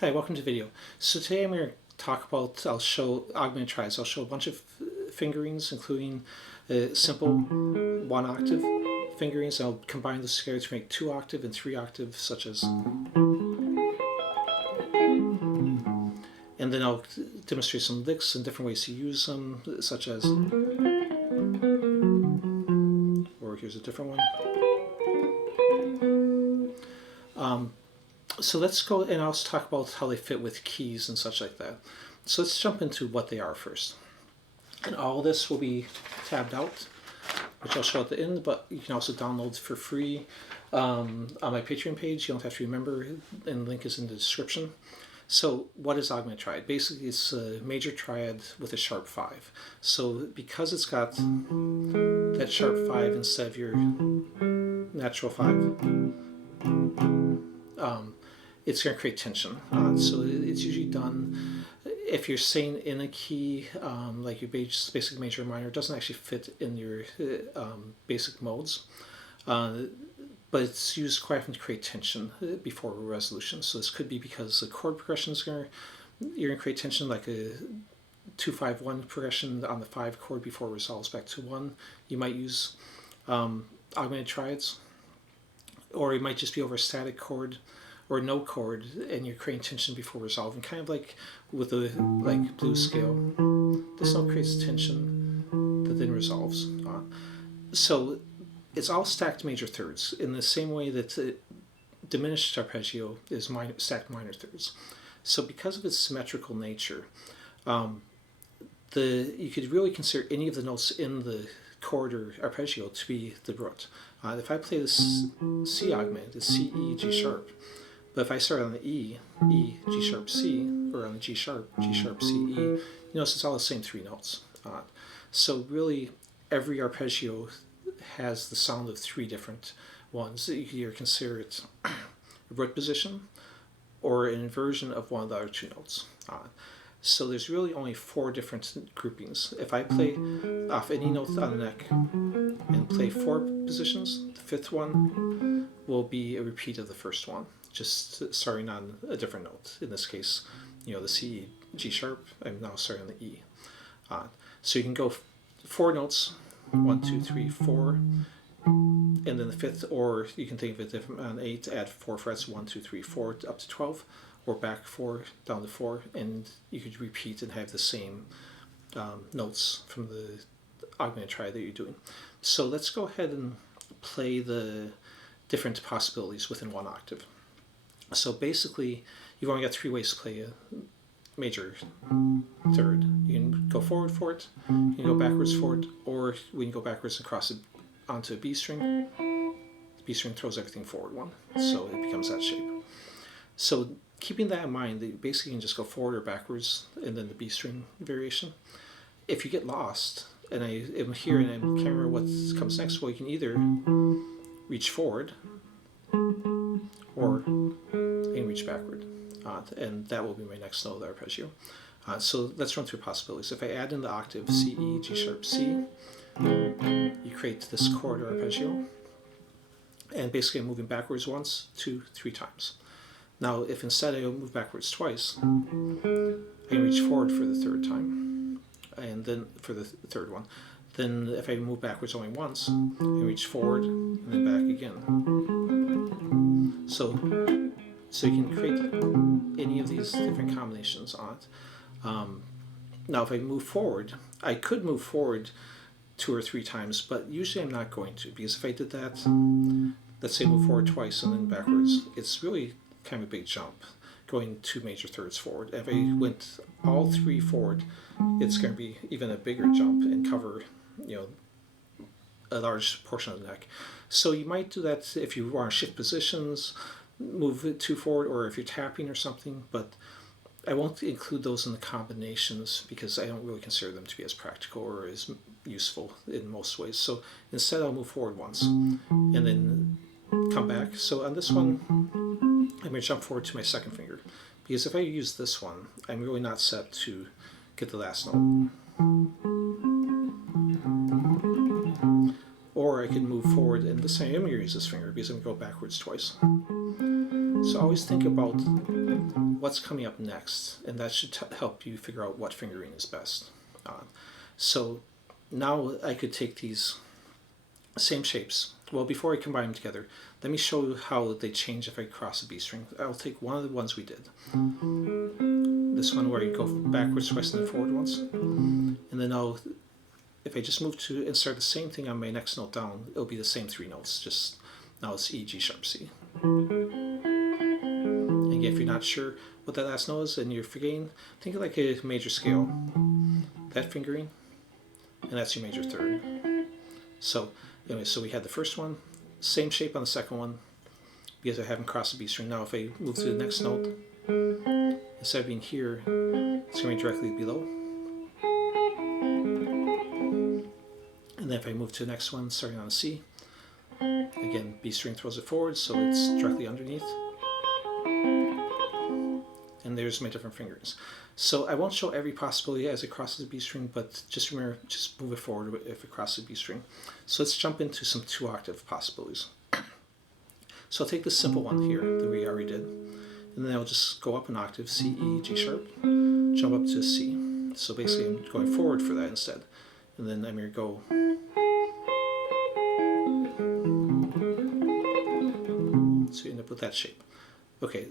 Hi, welcome to the video. So today I'm going to talk about, I'll show augmented triads. I'll show a bunch of fingerings, including simple 1-octave fingerings. I'll combine those together to make 2-octave and 3-octave, such as, and then I'll demonstrate some licks and different ways to use them, such as, or here's a different one. So let's go, and I'll also talk about how they fit with keys and such like that. So let's jump into what they are first. And all this will be tabbed out, which I'll show at the end, but you can also download for free on my Patreon page. You don't have to remember, and the link is in the description. So what is augmented triad? Basically, it's a major triad with a sharp 5. So because it's got that sharp 5 instead of your natural 5, it's going to create tension. So it's usually done if you're saying in a key, like your basic major or minor. It doesn't actually fit in your basic modes, but it's used quite often to create tension before resolution. So this could be because the chord progression is you're going to create tension, like a 2-5-1 progression on the 5 chord before it resolves back to 1. You might use augmented triads, or it might just be over a static chord or no chord, and you're creating tension before resolving, kind of like with a blues scale. This note creates tension that then resolves. So it's all stacked major thirds in the same way that diminished arpeggio is stacked minor thirds. So because of its symmetrical nature, you could really consider any of the notes in the chord or arpeggio to be the root. If I play this C augmented, it's C, E, G sharp. But if I start on the E, E, G sharp, C, or on the G sharp, C, E, you notice it's all the same 3 notes. So really, every arpeggio has the sound of 3 different ones. You could either consider it a root position or an inversion of one of the other 2 notes. So there's really only 4 different groupings. If I play off any note on the neck and play 4 positions, the 5th one will be a repeat of the first one, just starting on a different note. In this case, the C, G sharp, I'm now starting on the E. So you can go 4 notes, 1, 2, 3, 4, and then the 5th, or you can think of it different on 8, add 4 frets, 1, 2, 3, 4, up to 12, or back 4, down to 4, and you could repeat and have the same notes from the augmented triad that you're doing. So let's go ahead and play the different possibilities within 1 octave. So basically, you've only got 3 ways to play a major third. You can go forward for it, you can go backwards for it, or we can go backwards and cross it onto a B string. The B string throws everything forward 1, so it becomes that shape. So keeping that in mind, you basically can just go forward or backwards, and then the B string variation. If you get lost, and I am here and I can't remember what comes next, well, you can either reach forward, or I can reach backward, and that will be my next note of the arpeggio. So let's run through possibilities. If I add in the octave C, E, G sharp, C, you create this chord or arpeggio, and basically I'm moving backwards 1, 2, 3 times. Now if instead I move backwards twice, I can reach forward for the 3rd time, and then for the 3rd one. Then if I move backwards only once, I can reach forward and then back again. So you can create any of these different combinations on it. Now if I move forward, I could move forward 2 or 3 times, but usually I'm not going to, because if I did that, let's say move forward twice and then backwards, it's really kind of a big jump, going 2 major thirds forward. If I went all 3 forward, it's going to be even a bigger jump and cover a large portion of the neck. So you might do that if you want to shift positions, move it 2 forward, or if you're tapping or something, but I won't include those in the combinations because I don't really consider them to be as practical or as useful in most ways. So instead I'll move forward once and then come back. So on this one, I'm going to jump forward to my 2nd finger, because if I use this one, I'm really not set to get the last note. Or I can move forward, and this time I'm going to use this finger because I'm going to go backwards twice. So always think about what's coming up next, and that should help you figure out what fingering is best. So now I could take these same shapes. Well, before I combine them together, let me show you how they change if I cross a B string. I'll take one of the ones we did. This one where you go backwards twice and then forward once. And then if I just move to and start the same thing on my next note down, it'll be the same 3 notes, just now it's E, G sharp, C. And again, if you're not sure what that last note is and you're forgetting, think of like a major scale. That fingering, and that's your major third. So anyway, so we had the first one, same shape on the second one, because I haven't crossed the B string. Now if I move to the next note, instead of being here, it's going to be directly below. And then if I move to the next one, starting on a C, again, B string throws it forward, so it's directly underneath. And there's my different fingerings. So I won't show every possibility as it crosses the B string, but just remember, just move it forward if it crosses the B string. So let's jump into some 2-octave possibilities. So I'll take this simple one here that we already did, and then I'll just go up an octave, C, E, G sharp, jump up to C. So basically I'm going forward for that instead. And then I'm going to go so you end up with that shape. Okay,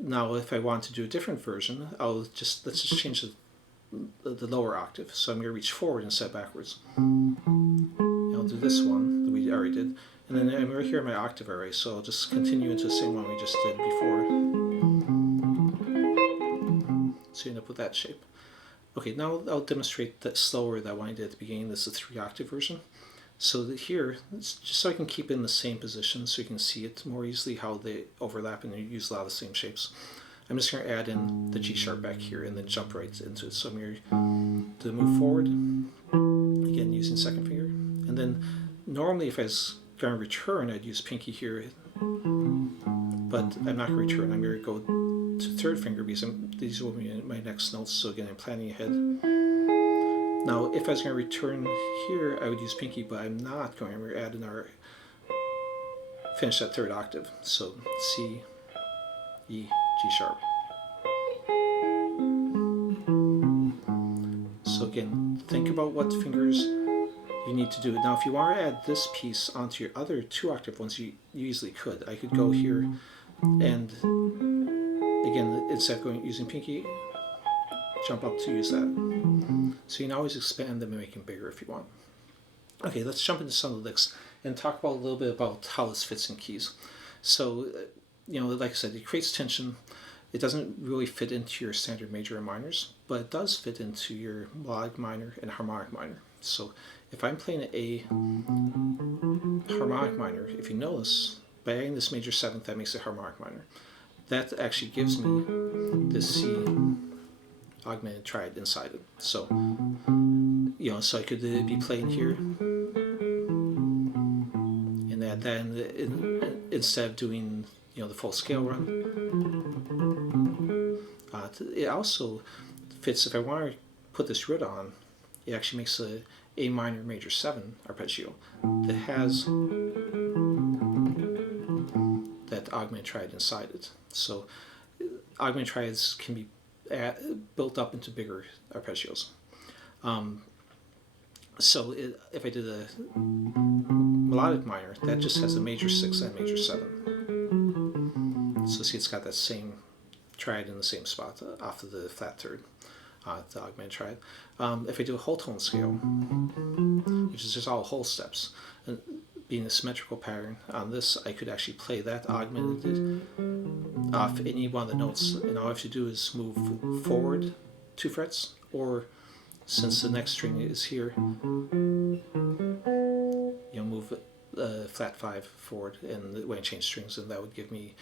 now if I want to do a different version, let's just change the lower octave. So I'm going to reach forward instead of backwards. And I'll do this one that we already did. And then I'm right here in my octave array, so I'll just continue into the same one we just did before. So you end up with that shape. Okay, now I'll demonstrate that slower that one I did at the beginning. This is the 3-octave version. So here, just so I can keep it in the same position so you can see it more easily how they overlap and you use a lot of the same shapes. I'm just going to add in the G sharp back here and then jump right into it. So I'm going to move forward, again using second finger. And then normally if I was going to return, I'd use pinky here, but I'm not going to return. I'm going to go to third finger because these will be my next notes, so again I'm planning ahead. Now if I was going to return here, I would use pinky, but I'm not going to add in our finish that third octave. So C, E, G sharp. So again, think about what fingers you need to do. Now if you want to add this piece onto your other 2-octave ones, you easily could. I could go here and again, instead of using pinky, jump up to use that. So you can always expand them and make them bigger if you want. Okay, let's jump into some of the licks and talk about a little bit about how this fits in keys. So, like I said, it creates tension. It doesn't really fit into your standard major and minors, but it does fit into your melodic minor and harmonic minor. So if I'm playing a harmonic minor, if you notice, by adding this major 7th, that makes it harmonic minor. That actually gives me this C augmented triad inside it. So, so I could be playing here and add that instead of doing, the full scale run. It also fits, if I want to put this root on, it actually makes a A minor major 7 arpeggio that has that augmented triad inside it. So augmented triads can be built up into bigger arpeggios. So if I did a melodic minor, that just has a major 6 and a major 7. So see, it's got that same triad in the same spot off of the flat third, the augmented triad. If I do a whole tone scale, which is just all whole steps, and being a symmetrical pattern on this, I could actually play that augmented off any one of the notes, and all I have to do is move forward 2 frets, or since the next string is here, move flat 5 forward, and when I change strings, and that would give me,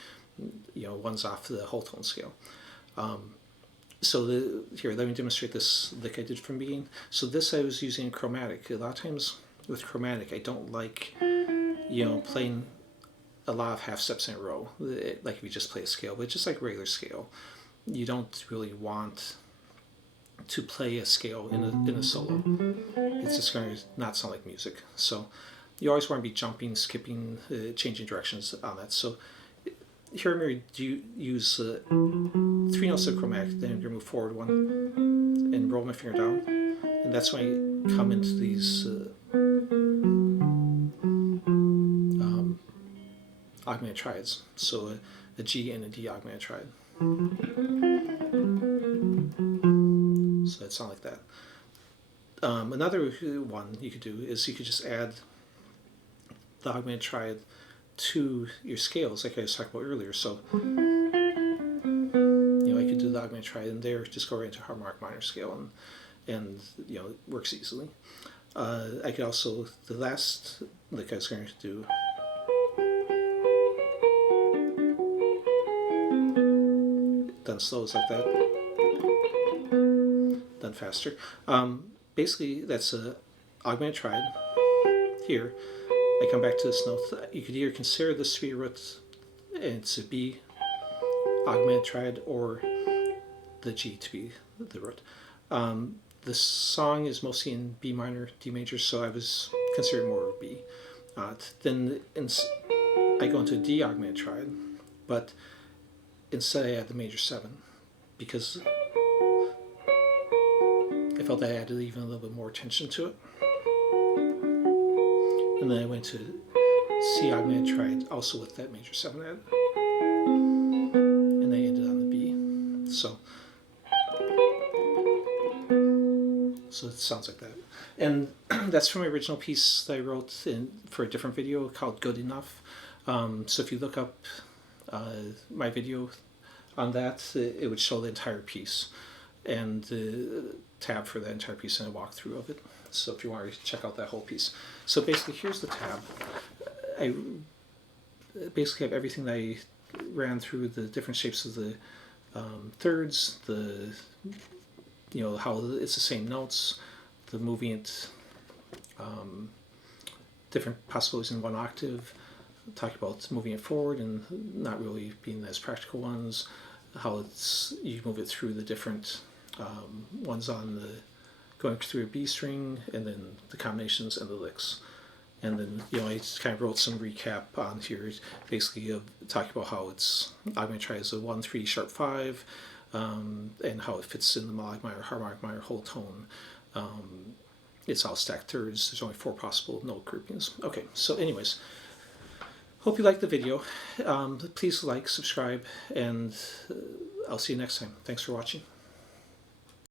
ones off the whole tone scale. Here, let me demonstrate this lick I did from the beginning. So this I was using chromatic. A lot of times with chromatic, I don't like, playing a lot of half steps in a row, like if you just play a scale, but just like regular scale, you don't really want to play a scale in a solo. It's just going to not sound like music. So you always want to be jumping, skipping, changing directions on that. So here I'm going to use 3 notes of chromatic, then I'm going to move forward one and roll my finger down, and that's when I come into these augmented triads. So a G and a D augmented triad. So it sounds like that. Another one you could do is you could just add the augmented triad to your scales, like I was talking about earlier. So, I could do the augmented triad in there, just go right into harmonic minor scale, and it works easily. I could also, the last, like I was going to do, done slow is like that, done faster. Basically, that's a augmented triad. Here, I come back to this note. You could either consider this to be a root, and it's a B augmented triad, or the G to be the root. The song is mostly in B minor, D major, so I was considering more of B. Then I go into a D augmented triad, but instead I add the major 7 because I felt I added even a little bit more tension to it. And then I went to C augmented triad, also with that major 7 added. And I ended on the B. So it sounds like that. And that's from my original piece that I wrote for a different video called Good Enough. So if you look up my video on that, it would show the entire piece and the tab for that entire piece and a walkthrough of it. So if you want to check out that whole piece. So basically, here's the tab. I basically have everything that I ran through, the different shapes of the thirds, the how it's the same notes, the moving it, different possibilities in one octave, talk about moving it forward and not really being as practical ones, how you move it through the different ones on the going through a B string, and then the combinations and the licks. And then, I just kind of wrote some recap on here, basically of talking about how it's, I'm going to try as a 1-3 sharp 5, and how it fits in the melodic minor, harmonic minor, whole tone. It's all stacked thirds. There's only 4 possible note groupings. Okay, so anyways, hope you liked the video. Please like, subscribe, and I'll see you next time. Thanks for watching.